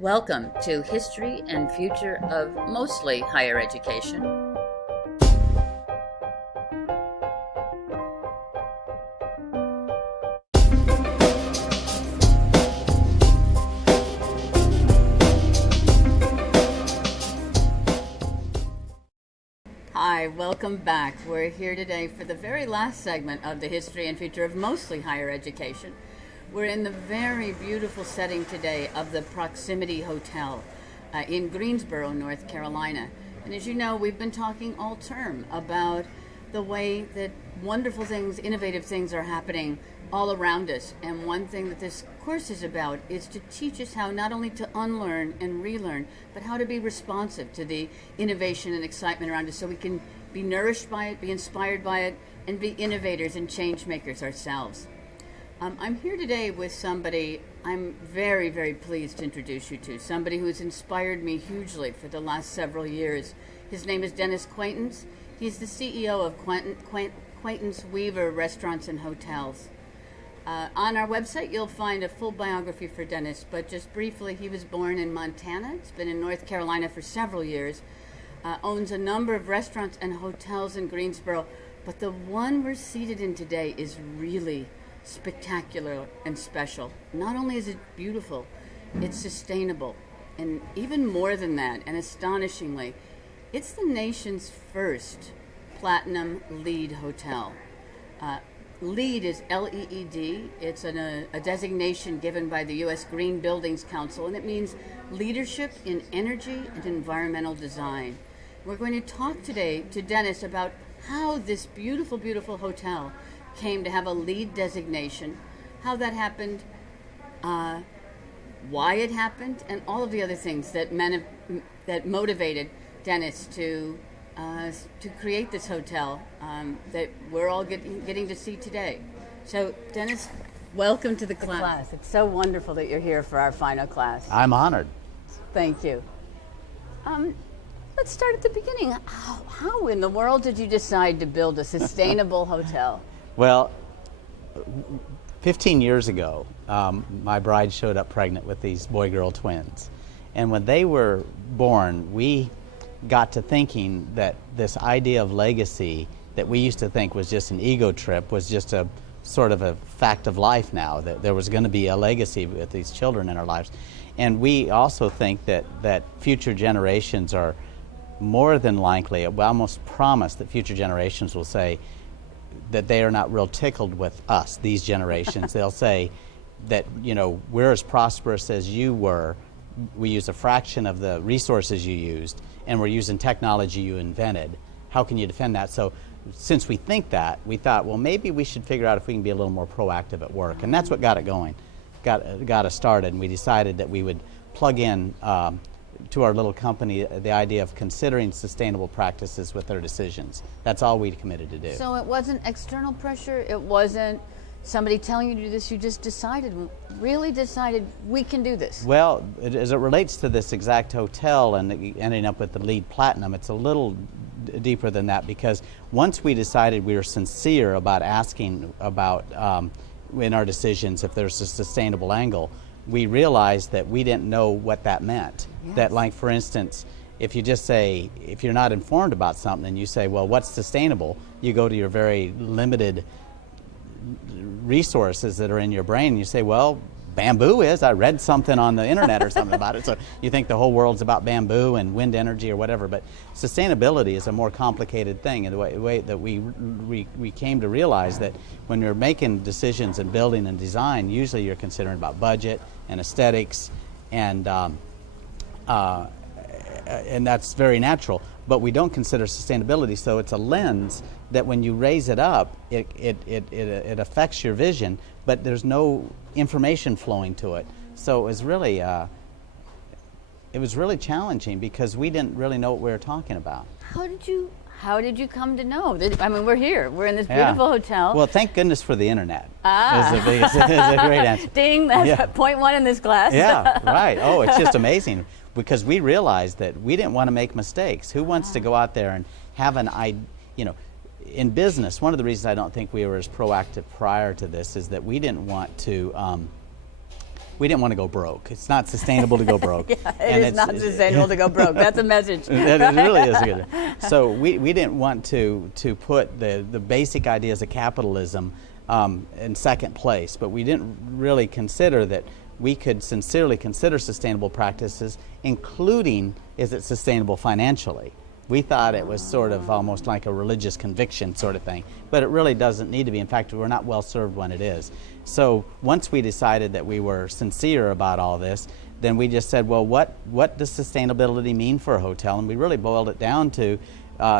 Welcome to History and Future of Mostly Higher Education. Hi, welcome back. We're here today for the very last segment of the History and Future of Mostly Higher Education. We're in the very beautiful setting today of the Proximity Hotel in Greensboro, North Carolina. And as you know, we've been talking all term about the way that wonderful things, innovative things are happening all around us. And one thing that this course is about is to teach us how not only to unlearn and relearn, but how to be responsive to the innovation and excitement around us so we can be nourished by it, be inspired by it, and be innovators and change makers ourselves. I'm here today with somebody I'm very, very pleased to introduce you to, somebody who has inspired me hugely for the last several years. His name is Dennis Quaintence. He's the CEO of Quaintence Weaver Restaurants and Hotels. On our website, you'll find a full biography for Dennis, but just briefly, he was born in Montana. He's been in North Carolina for several years, owns a number of restaurants and hotels in Greensboro, but the one we're seated in today is really spectacular and special. Not only is it beautiful, it's sustainable, and even more than that, and astonishingly, it's the nation's first platinum LEED hotel. LEED is L-E-E-D. It's a designation given by the U.S. Green Buildings Council, and it means leadership in energy and environmental design. We're going to talk today to Dennis about how this beautiful, beautiful hotel came to have a LEED designation, how that happened, why it happened, and all of the other things that motivated Dennis to create this hotel that we're all getting to see today. So, Dennis, welcome to the class. It's so wonderful that you're here for our final class. I'm honored. Thank you. Let's start at the beginning. How in the world did you decide to build a sustainable hotel? Well, 15 years ago, my bride showed up pregnant with these boy-girl twins. And when they were born, we got to thinking that this idea of legacy that we used to think was just an ego trip was just a sort of a fact of life now, that there was going to be a legacy with these children in our lives. And we also think that future generations are more than likely, we almost promise that future generations will say that they are not real tickled with us, these generations. They'll say that, you know, we're as prosperous as you were. We use a fraction of the resources you used, and we're using technology you invented. How can you defend that? So since we think that, we thought, well, maybe we should figure out if we can be a little more proactive at work. And that's what got it going, got us started. And we decided that we would plug in to our little company the idea of considering sustainable practices with their decisions. That's all we committed to do. So it wasn't external pressure, it wasn't somebody telling you to do this, you just really decided we can do this. Well, as it relates to this exact hotel and ending up with the LEED Platinum, it's a little deeper than that, because once we decided we were sincere about asking about in our decisions if there's a sustainable angle, we realized that we didn't know what that meant. Yes. That, like, for instance, if you just say, if you're not informed about something and you say, well, what's sustainable, you go to your very limited resources that are in your brain and you say, well, bamboo is. I read something on the internet or something about it. So you think the whole world's about bamboo and wind energy or whatever. But sustainability is a more complicated thing. And the way that we came to realize that when you're making decisions in building and design, usually you're considering about budget and aesthetics, and that's very natural. But we don't consider sustainability, so it's a lens that when you raise it up, it affects your vision, but there's no information flowing to it. So it was really challenging because we didn't really know what we were talking about. How did you come to know? I mean, we're here. We're in this beautiful hotel. Well, thank goodness for the internet. Is a great answer. Ding, that's point one in this class. Yeah, right. Oh, it's just amazing. Because we realized that we didn't want to make mistakes. Who wants to go out there and have in business, one of the reasons I don't think we were as proactive prior to this is that we didn't want to we didn't want to go broke. It's not sustainable to go broke. Yeah, it is not sustainable to go brook. That's a message. It really is good. So we didn't want to put the basic ideas of capitalism in second place, but we didn't really consider that we could sincerely consider sustainable practices, including is it sustainable financially. We thought it was sort of almost like a religious conviction sort of thing, but it really doesn't need to be. In fact, we're not well served when it is. So once we decided that we were sincere about all this, then we just said, well, what does sustainability mean for a hotel? And we really boiled it down to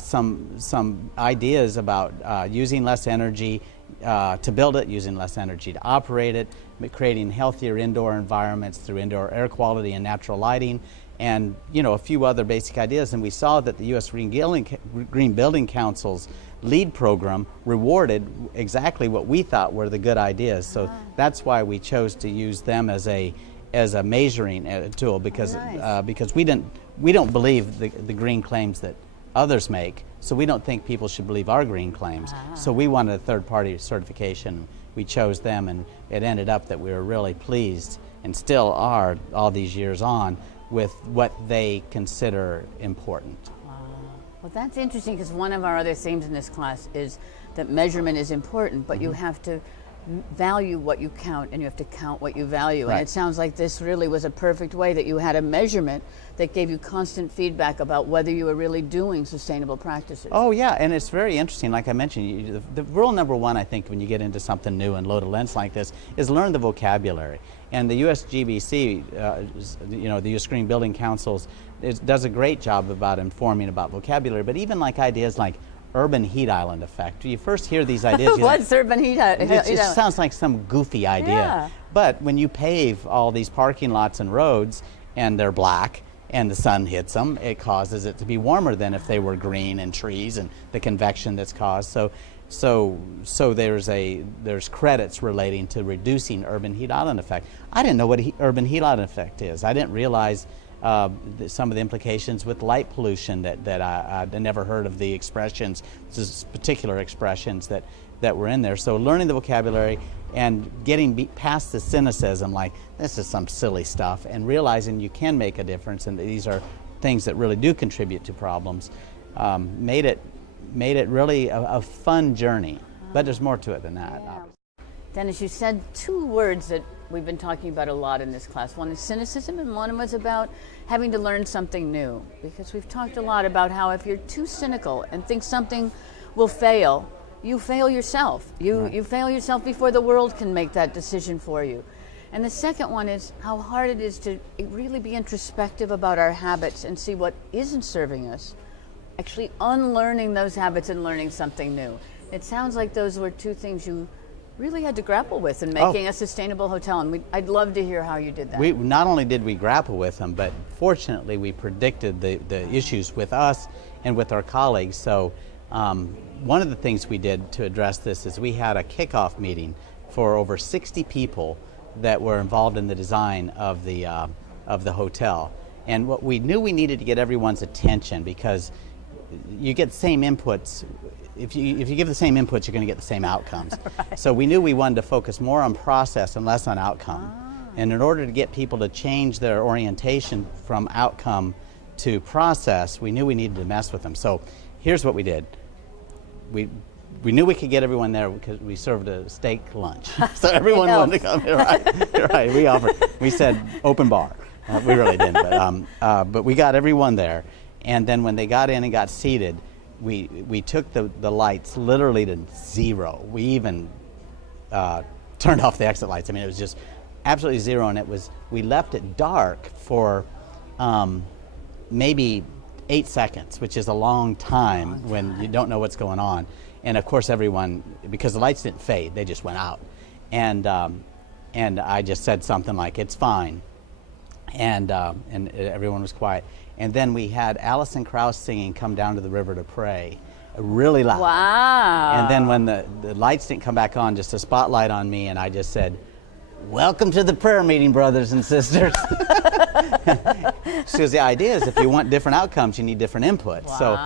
some ideas about using less energy to build it, using less energy to operate it, creating healthier indoor environments through indoor air quality and natural lighting, and a few other basic ideas. And we saw that the U.S. Green Building Council's LEED program rewarded exactly what we thought were the good ideas. So that's why we chose to use them as a measuring tool, because because we don't believe the green claims that others make. So we don't think people should believe our green claims. So we wanted a third-party certification. We chose them, and it ended up that we were really pleased, and still are all these years on, with what they consider important. Well, that's interesting, because one of our other themes in this class is that measurement is important, but you have to value what you count, and you have to count what you value. Right. And it sounds like this really was a perfect way that you had a measurement that gave you constant feedback about whether you were really doing sustainable practices. Oh yeah, and it's very interesting. Like I mentioned, the rule number one, I think, when you get into something new and load a lens like this, is learn the vocabulary. And the USGBC, the U.S. Green Building Councils, does a great job about informing about vocabulary, but even like ideas like urban heat island effect. You first hear these ideas. What's urban heat island? It just sounds like some goofy idea. Yeah. But when you pave all these parking lots and roads, and they're black, and the sun hits them, it causes it to be warmer than if they were green and trees and the convection that's caused. So there's credits relating to reducing urban heat island effect. I didn't know what urban heat island effect is. I didn't realize some of the implications with light pollution that I'd never heard of the expressions, this particular expressions that were in there. So learning the vocabulary and getting past the cynicism, like this is some silly stuff, and realizing you can make a difference and these are things that really do contribute to problems, made it really a fun journey. But there's more to it than that. Yeah. Dennis, you said two words that we've been talking about a lot in this class. One is cynicism, and one was about having to learn something new. Because we've talked a lot about how if you're too cynical and think something will fail, you fail yourself. You fail yourself before the world can make that decision for you. And the second one is how hard it is to really be introspective about our habits and see what isn't serving us, actually unlearning those habits and learning something new. It sounds like those were two things you really had to grapple with in making a sustainable hotel, and I'd love to hear how you did that. We not only did we grapple with them, but fortunately we predicted the issues with us and with our colleagues. So one of the things we did to address this is we had a kickoff meeting for over 60 people that were involved in the design of the hotel. And what we knew, we needed to get everyone's attention, because you get the same inputs. If you give the same inputs, you're going to get the same outcomes. Right. So we knew we wanted to focus more on process and less on outcome. And in order to get people to change their orientation from outcome to process, we knew we needed to mess with them. So here's what we did. We knew we could get everyone there because we served a steak lunch. So everyone wanted to come. Right. We offered. We said open bar. We really didn't, but we got everyone there. And then when they got in and got seated, we took the lights literally to zero. We even turned off the exit lights. I mean, it was just absolutely zero, and we left it dark for maybe 8 seconds, which is a long time when you don't know what's going on. And of course, everyone, because the lights didn't fade, they just went out. And I just said something like, "It's fine," and everyone was quiet. And then we had Alison Krauss singing "Come Down to the River to Pray," really loud. Wow. And then when the lights didn't come back on, just a spotlight on me, and I just said, "Welcome to the prayer meeting, brothers and sisters." So the idea is if you want different outcomes, you need different inputs. Wow. So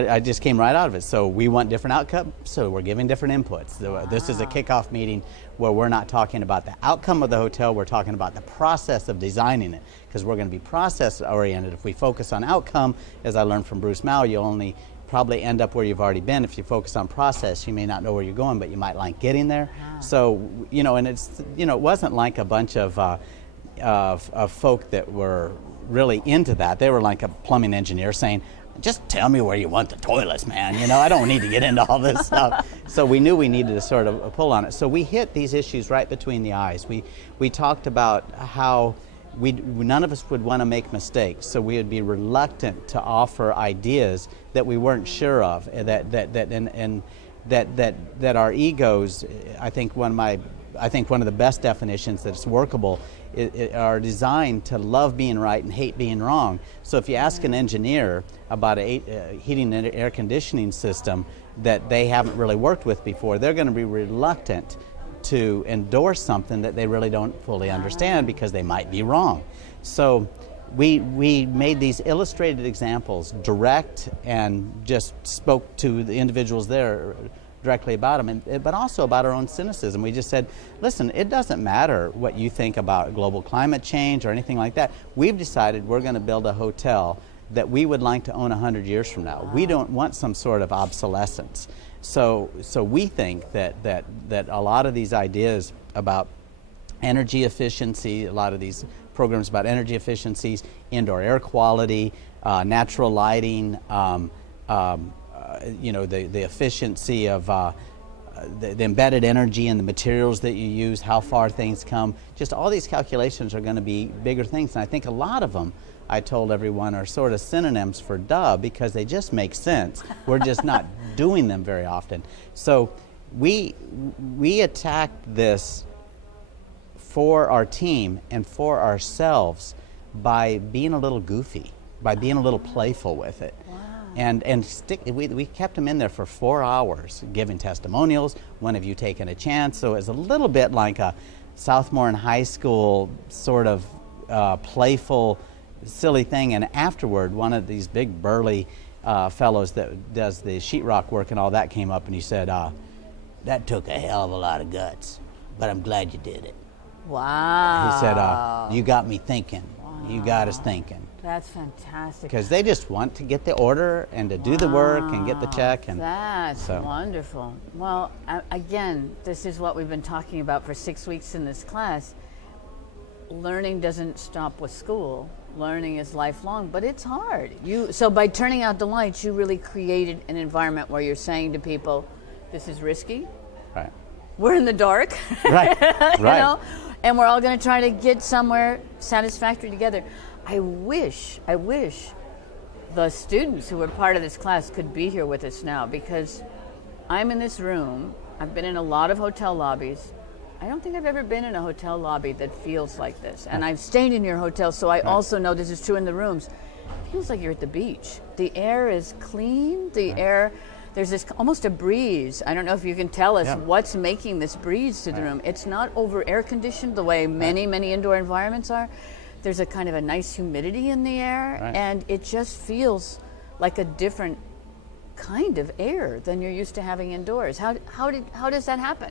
I just came right out of it. So we want different outcomes, so we're giving different inputs. Wow. This is a kickoff meeting where we're not talking about the outcome of the hotel, we're talking about the process of designing it, because we're going to be process oriented. If we focus on outcome, as I learned from Bruce Mao, you'll only probably end up where you've already been. If you focus on process, you may not know where you're going, but you might like getting there. Wow. So, and it's, it wasn't like a bunch of folk that were really into that. They were like a plumbing engineer saying, just tell me where you want the toilets, man. I don't need to get into all this stuff. So we knew we needed to sort of pull on it. So we hit these issues right between the eyes. We talked about how none of us would want to make mistakes, so we would be reluctant to offer ideas that we weren't sure of, that our egos. I think one of the best definitions that's workable are designed to love being right and hate being wrong. So if you ask an engineer about a heating and air conditioning system that they haven't really worked with before, they're going to be reluctant to endorse something that they really don't fully understand because they might be wrong. So we made these illustrated examples, direct, and just spoke to the individuals there directly about them, but also about our own cynicism. We just said, listen, it doesn't matter what you think about global climate change or anything like that. We've decided we're going to build a hotel that we would like to own 100 years from now. Wow. We don't want some sort of obsolescence. So we think that a lot of these ideas about energy efficiency, a lot of these programs about energy efficiencies, indoor air quality, natural lighting, the efficiency of the embedded energy in the materials that you use, how far things come, just all these calculations are going to be bigger things. And I think a lot of them, I told everyone, are sort of synonyms for duh, because they just make sense. We're just not doing them very often. So we attacked this for our team and for ourselves by being a little goofy, by being a little playful with it. Wow. And we kept them in there for 4 hours, giving testimonials. When have you taken a chance? So it's a little bit like a sophomore in high school sort of playful, silly thing. And afterward, one of these big burly fellows that does the sheetrock work and all that came up and he said, that took a hell of a lot of guts, but I'm glad you did it. Wow. He said, you got me thinking. Wow. You got us thinking. That's fantastic. Because they just want to get the order and to do the work and get the check. And that's wonderful. Well, again, this is what we've been talking about for 6 weeks in this class. Learning doesn't stop with school. Learning is lifelong, but it's hard. So by turning out the lights, you really created an environment where you're saying to people, this is risky. Right. We're in the dark. Right. Right. And we're all going to try to get somewhere satisfactory together. I wish the students who were part of this class could be here with us now, because I'm in this room. I've been in a lot of hotel lobbies. I don't think I've ever been in a hotel lobby that feels like this. And I've stayed in your hotel, so I also know this is true in the rooms. It feels like you're at the beach. The air is clean. The air, there's this almost a breeze. I don't know if you can tell us what's making this breeze to the room. It's not over air conditioned the way many indoor environments are. There's a kind of a nice humidity in the air, and it just feels like a different kind of air than you're used to having indoors. How does that happen?